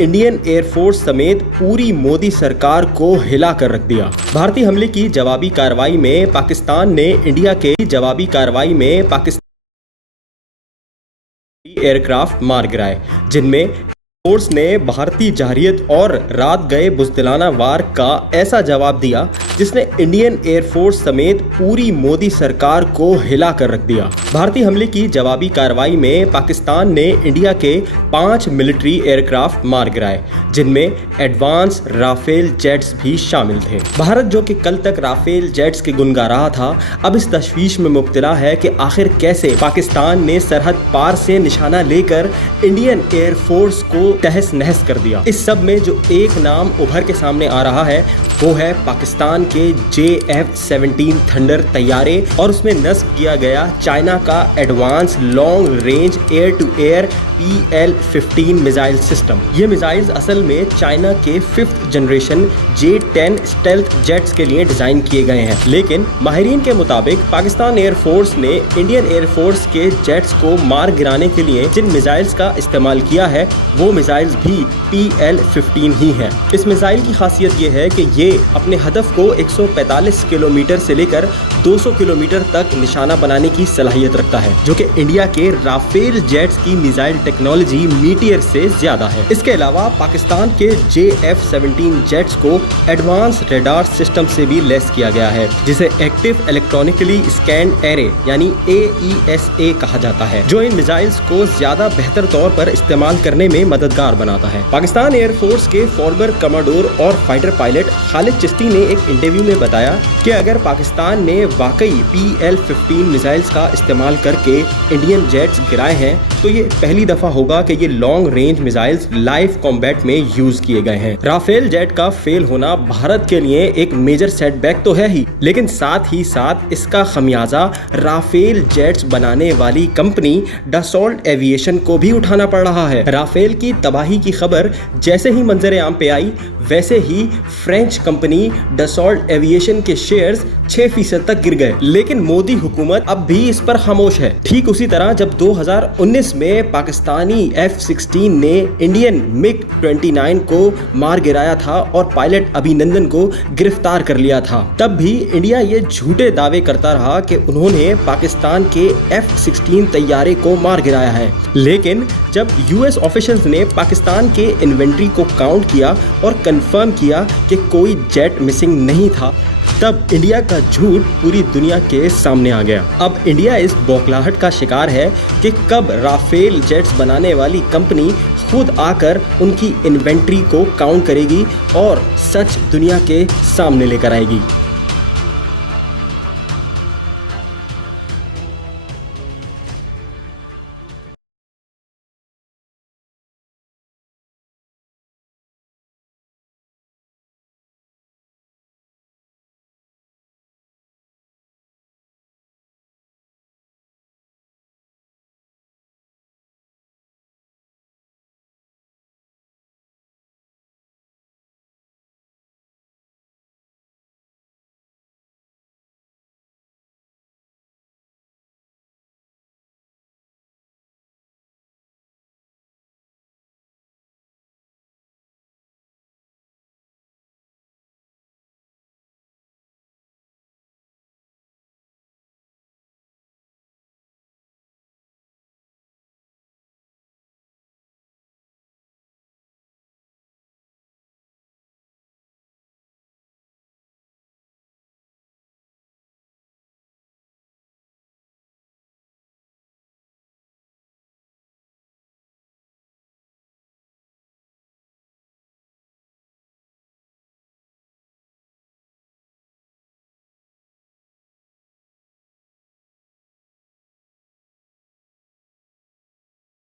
Indian air force समेत पूरी मोदी सरकार को हिला कर रख दिया। भारतीय हमले की जवाबी कार्रवाई में पाकिस्तान ने इंडिया के जवाबी कार्रवाई में पाकिस्तान एयरक्राफ्ट मार गिराए, जिनमें फोर्स ने भारतीय जहरियत और रात गए बुज़दिलाना वार का ऐसा जवाब दिया जिसने इंडियन एयरफोर्स समेत पूरी मोदी सरकार को हिला कर रख दिया। भारतीय हमले की जवाबी कार्रवाई में पाकिस्तान ने इंडिया के 5 मिलिट्री एयरक्राफ्ट मार गिराए, जिनमें एडवांस राफेल जेट्स भी शामिल थे। भारत जो कि कल तक राफेल जेट्स के गुन गा रहा था, अब इस तशवीश में मुब्तला है कि आखिर कैसे पाकिस्तान ने सरहद पार से निशाना लेकर इंडियन एयरफोर्स को तहस नहस कर दिया। इस सब में जो एक नाम उभर के सामने आ रहा है वो है पाकिस्तान के JF-17 थंडर तैयारे, और उसमें नस्ब किया गया चाइना का advance long range air to air PL-15 missile system. ये मिसाइल्स असल में चाइना के 5th generation J-10 stealth jets के लिए डिजाइन किए गए हैं, लेकिन माहिरीन के मुताबिक पाकिस्तान एयरफोर्स ने इंडियन एयरफोर्स के जेट्स को मार गिराने के लिए जिन मिसाइल्स का इस्तेमाल किया है वो मिसाइल्स भी PL-15 ही हैं। इस मिसाइल की खासियत ये है कि ये अपने हदफ को 145 किलोमीटर से लेकर 200 किलोमीटर तक निशाना बनाने की सलाहियत रखता है, जो कि इंडिया के राफेल जेट्स की मिसाइल टेक्नोलॉजी मीटियर से ज्यादा है। इसके अलावा पाकिस्तान के JF-17 जेट्स को एडवांस रेडार सिस्टम से भी लैस किया गया है, जिसे एक्टिव इलेक्ट्रॉनिकली स्कैन्ड एरे यानी AESA कहा जाता है, जो इन मिसाइल्स को ज्यादा बेहतर तौर पर इस्तेमाल करने में मददगार बनाता है। पाकिस्तान एयरफोर्स के फॉर्मर कमांडोर और फाइटर पायलट खालिद चिश्ती ने एक इंटरव्यू में बताया कि अगर पाकिस्तान ने वाकई PL-15 मिसाइल्स का इस्तेमाल करके इंडियन जेट्स गिराए हैं तो ये पहली दफा होगा कि ये long range missiles live combat में यूज किए गए हैं। राफेल जेट का फेल होना भारत के लिए एक मेजर सेटबैक तो है ही, लेकिन साथ ही साथ इसका खमियाजा राफेल जेट्स बनाने वाली कंपनी डसॉल्ट एविएशन को भी उठाना पड़ रहा है। राफेल की तबाही की खबर जैसे ही मंजर आम पे आई, वैसे ही फ्रेंच कंपनी डसॉल्ट एविएशन के शेयर्स 6% तक गिर गए, लेकिन मोदी हुकूमत अब भी इस पर खामोश है। ठीक उसी तरह जब 2019 में पाकिस्तानी F-16 ने इंडियन MiG-29 को मार गिराया था और पायलट अभिनंदन को गिरफ्तार कर लिया था, तब भी इंडिया ये झूठे दावे करता रहा कि उन्होंने पाकिस्तान के F-16 तैयारे को मार गिराया है। लेकिन जब US ऑफिशियल्स ने पाकिस्तान के इन्वेंट्री को काउंट किया और कंफर्म किया कि कोई जेट मिसिंग नहीं था, तब इंडिया का झूठ पूरी दुनिया के सामने आ गया। अब इंडिया इस बौखलाहट का शिकार है कि कब राफेल जेट्स बनाने वाली कंपनी खुद आकर उनकी इन्वेंट्री को काउंट करेगी और सच दुनिया के सामने लेकर आएगी।